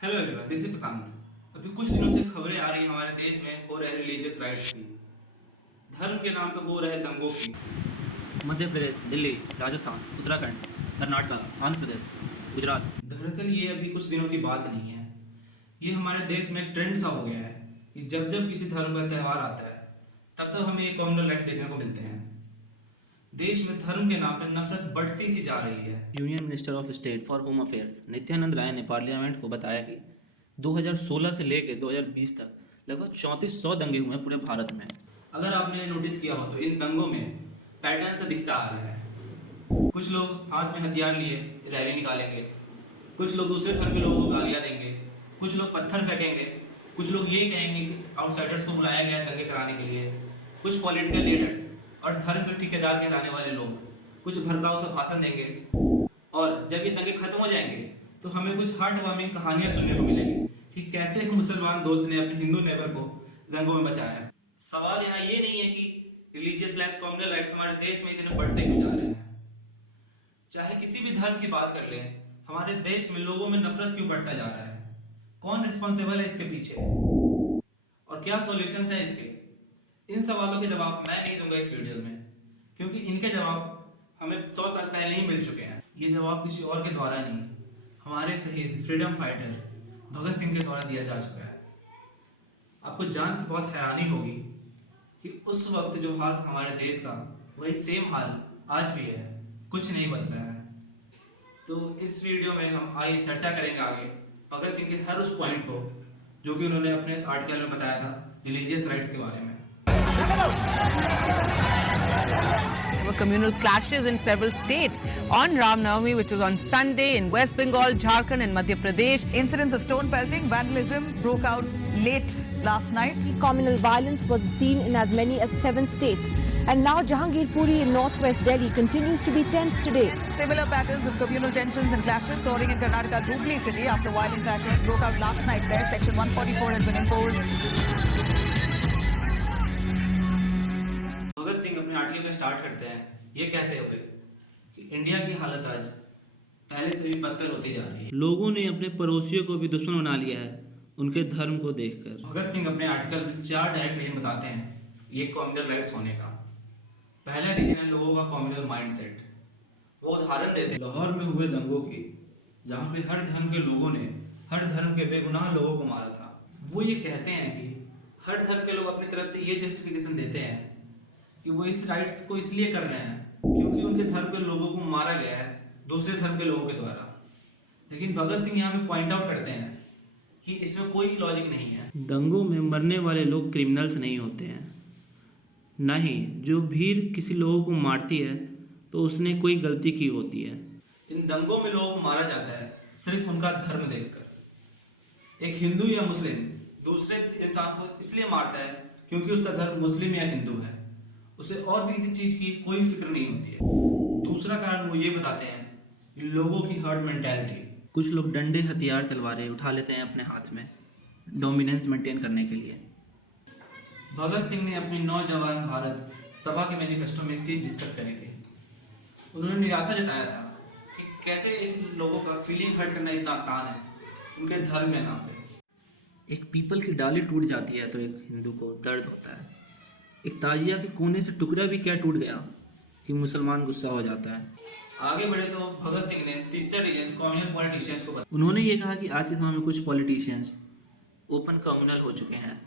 Hello everyone, this is प्रशांत। अभी कुछ दिनों से खबरें आ रही हैं हमारे देश में हो रहे रिलीजियस राइट्स की, धर्म के नाम पे हो रहे दंगों की। मध्य प्रदेश, दिल्ली, राजस्थान, उत्तराखंड, कर्नाटक, आंध्र प्रदेश, गुजरात। दरअसल ये अभी कुछ दिनों की बात नहीं है, ये हमारे देश में एक ट्रेंड सा हो गया है कि जब जब किसी धर्म का त्यौहार आता है तब तब हमें ये कॉमनल राइट्स देखने को मिलते हैं। देश में धर्म के नाम पर नफरत बढ़ती सी जा रही है। Union minister of state for home affairs Nityanand Rai ने पार्लियामेंट को बताया कि 2016 से लेकर 2020 तक लगभग 3400 दंगे हुए हैं पूरे भारत में। अगर आपने नोटिस किया हो तो इन दंगों में पैटर्न से दिखता आ रहा है। कुछ लोग हाथ में हथियार लिए रैली निकालेंगे, कुछ लोग दूसरे धर्म के लोगों को गालियां देंगे, कुछ लोग पत्थर फेंकेंगे, कुछ लोग ये कहेंगे कि आउटसाइडर्स को बुलाया गया है दंगे कराने के लिए, कुछ पॉलिटिकल लीडर्स और धर्म के ठेकेदार कहलाने वाले लोग कुछ भड़काऊ सा भाषण देंगे, और जब ये दंगे खत्म हो जाएंगे तो हमें कुछ हार्ट वार्मिंग कहानियां सुनने को मिलेंगी कि कैसे एक मुसलमान दोस्त ने अपने हिंदू नेबर को दंगों में बचाया। सवाल यहाँ ये नहीं है कि रिलीजियस लैश कॉम्युनल राइट्स हमारे देश में इतने बढ़ते क्यों जा रहे हैं। चाहे किसी भी धर्म की बात कर लें, हमारे देश में लोगों में नफरत क्यों बढ़ता जा रहा है, कौन रिस्पॉन्सिबल है इसके पीछे और क्या सॉल्यूशंस हैं इसके। इन सवालों के जवाब मैं नहीं दूंगा इस वीडियो में, क्योंकि इनके जवाब हमें 100 साल पहले ही मिल चुके हैं। ये जवाब किसी और के द्वारा नहीं, हमारे शहीद फ्रीडम फाइटर भगत सिंह के द्वारा दिया जा चुका है। आपको जान के बहुत हैरानी होगी कि उस वक्त जो हाल था हमारे देश का, वही सेम हाल आज भी है, कुछ नहीं बदला है। तो इस वीडियो में हम आगे चर्चा करेंगे आगे भगत सिंह के हर उस पॉइंट को जो कि उन्होंने अपने इस आर्टिकल में बताया था रिलीजियस राइट्स के बारे में। There were communal clashes in several states on Ram Navami, which was on Sunday in West Bengal, Jharkhand and Madhya Pradesh. Incidents of stone pelting, vandalism broke out late last night. Communal violence was seen in as many as 7 states. And now Jahangir Puri in northwest Delhi continues to be tense today. Similar patterns of communal tensions and clashes soaring in Karnataka's Hubli city after violent clashes broke out last night there. Section 144 has been imposed. Bhagat Singh अपने article का start करते हैं ये कहते हुए कि India की हालत आज पहले से भी बदतर होती जा रही है। लोगों ने अपने पड़ोसियों को भी दुश्मन बना लिया है उनके धर्म को देखकर। भगत सिंह अपने आर्टिकल में 4 डायरेक्ट रीजन बताते हैं ये कॉम्युनल राइट्स होने का। पहला रीजन है लोगों का कॉम्युनल माइंडसेट। वो उदाहरण देते हैं लाहौर में हुए दंगों की, जहाँ पे हर धर्म के लोगों ने हर धर्म के बेगुनाह लोगों को मारा था। वो ये कहते हैं कि हर धर्म के लोग अपनी तरफ से ये जस्टिफिकेशन देते हैं कि वो इस राइट्स को इसलिए कर रहे हैं क्योंकि उनके धर्म के लोगों को मारा गया है दूसरे धर्म के लोगों के द्वारा। लेकिन भगत सिंह यहाँ पे पॉइंट आउट करते हैं कि इसमें कोई लॉजिक नहीं है। दंगों में मरने वाले लोग क्रिमिनल्स नहीं होते हैं, ना ही जो भीड़ किसी लोगों को मारती है तो उसने कोई गलती की होती है। इन दंगों में लोगों को मारा जाता है सिर्फ उनका धर्म देखकर। एक हिंदू या मुस्लिम दूसरे इंसान को इसलिए मारता है क्योंकि उसका धर्म मुस्लिम या हिंदू है, उसे और भी किसी चीज की कोई फिक्र नहीं होती है। दूसरा कारण वो ये बताते हैं कि लोगों की हर्ड मेंटालिटी। कुछ लोग डंडे, हथियार, तलवारें उठा लेते हैं अपने हाथ में डोमिनेंस मेंटेन करने के लिए। भगत सिंह ने अपनी नौजवान भारत सभा के मैनिफेस्टो में एक चीज डिस्कस करी थी। उन्होंने निराशा जताया था कि कैसे इन लोगों का फीलिंग हर्ट करना इतना आसान है उनके धर्म के नाम पे। एक पीपल की डाली टूट जाती है तो एक हिंदू को दर्द होता है। एक ताजिया के कोने से टुकड़ा भी क्या टूट गया कि मुसलमान गुस्सा हो जाता है। आगे बढ़े तो भगत सिंह ने तीसरा रीजन कम्युनल पॉलिटिशियंस को बताया। उन्होंने ये कहा कि आज के समय में कुछ पॉलिटिशियंस ओपन कम्युनल हो चुके हैं,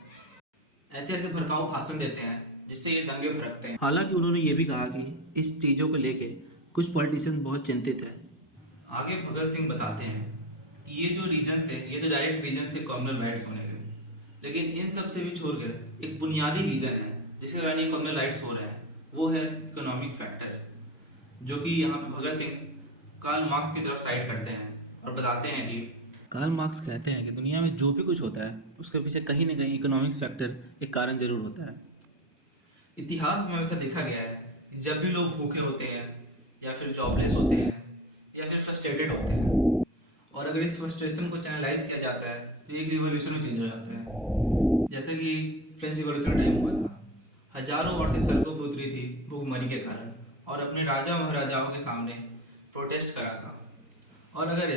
ऐसे ऐसे भड़काऊ भाषण देते हैं जिससे ये दंगे भड़कते हैं। हालांकि उन्होंने ये भी कहा कि इस चीज़ों को लेके कुछ पॉलिटिशियंस बहुत चिंतित हैं। आगे भगत सिंह बताते हैं कि ये जो रीजन्स थे ये तो डायरेक्ट रीजन्स थे कम्युनल राइट्स होने के, लेकिन इन सब से भी छोड़कर एक बुनियादी रीजन है जिसके कारण ये कम्युनल राइट्स हो रहा है, वो है इकोनॉमिक फैक्टर, जो कि यहाँ पे भगत सिंह कार्ल मार्क्स की तरफ साइड करते हैं और बताते हैं कि कार्ल मार्क्स कहते हैं कि दुनिया में जो भी कुछ होता है उसके पीछे कहीं ना कहीं इकोनॉमिक्स फैक्टर एक कारण जरूर होता है। इतिहास में वैसा देखा गया है कि जब भी लोग भूखे होते हैं या फिर जॉबलेस होते हैं या फिर फ्रस्ट्रेटेड होते हैं, और अगर इस फ्रस्ट्रेशन को चैनलाइज किया जाता है तो एक रिवॉल्यूशन में चेंज हो जाता है। जैसे कि फ्रेंच रिवॉल्यूशन टाइम हुआ था, हजारों औरतें सड़कों पर उतरी थी भूखमरी के कारण और अपने राजा महाराजाओं के सामने प्रोटेस्ट करा था। और अगर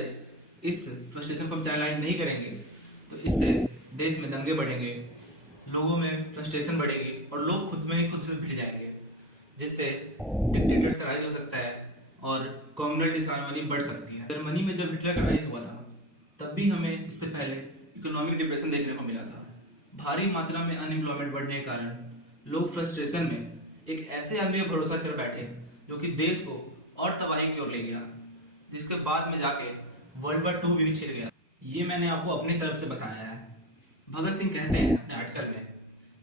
इस फ्रस्ट्रेशन को हम चैनलाइज नहीं करेंगे तो इससे देश में दंगे बढ़ेंगे, लोगों में फ्रस्ट्रेशन बढ़ेगी और लोग खुद में ही खुद से भिड़ जाएंगे, जिससे डिक्टेटर्स का राइज हो सकता है और कम्युनल डिसहार्मनी बढ़ सकती है। जर्मनी में जब हिटलर का राइज हुआ था तब भी हमें इससे पहले इकोनॉमिक डिप्रेशन देखने को मिला था। भारी मात्रा में अनएम्प्लॉयमेंट बढ़ने के कारण लोग फ्रस्ट्रेशन में एक ऐसे आदमी पर भरोसा कर बैठे जो कि देश को और तबाही की ओर ले गया, जिसके बाद में जाके वर्ल्ड वॉर 2 भी छिड़ गया। ये मैंने आपको अपनी तरफ से बताया है। भगत सिंह कहते हैं अपने आर्टिकल में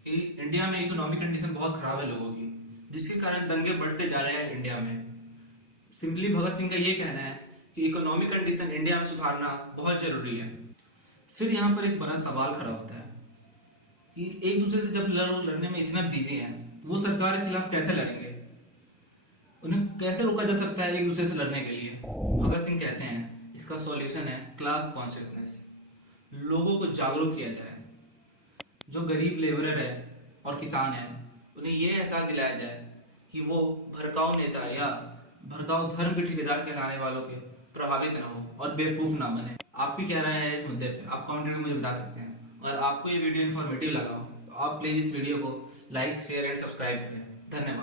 कि इंडिया में इकोनॉमिक कंडीशन बहुत खराब है लोगों की, जिसके कारण दंगे बढ़ते जा रहे हैं इंडिया में। सिंपली भगत सिंह का ये कहना है कि इकोनॉमिक कंडीशन इंडिया में सुधारना बहुत जरूरी है। फिर यहाँ पर एक बड़ा सवाल खड़ा होता है कि एक दूसरे से जब लोग लड़ने में इतना बिजी हैं, वो सरकार के खिलाफ कैसे लड़ेंगे, उन्हें कैसे रोका जा सकता है एक दूसरे से लड़ने के लिए। भगत सिंह कहते हैं इसका सॉल्यूशन है क्लास कॉन्शियसनेस। लोगों को जागरूक किया जाए, जो गरीब लेबरर है और किसान है उन्हें ये एहसास दिलाया जाए कि वो भड़काऊ नेता या भड़काऊ धर्म के ठेकेदार कहलाने वालों के प्रभावित ना हो और बेवकूफ़ ना बने। आपकी क्या राय है इस मुद्दे पे, आप कमेंट में मुझे बता सकते हैं। अगर आपको ये वीडियो इन्फॉर्मेटिव लगा हो तो आप प्लीज़ इस वीडियो को लाइक, शेयर एंड सब्सक्राइब करें। धन्यवाद।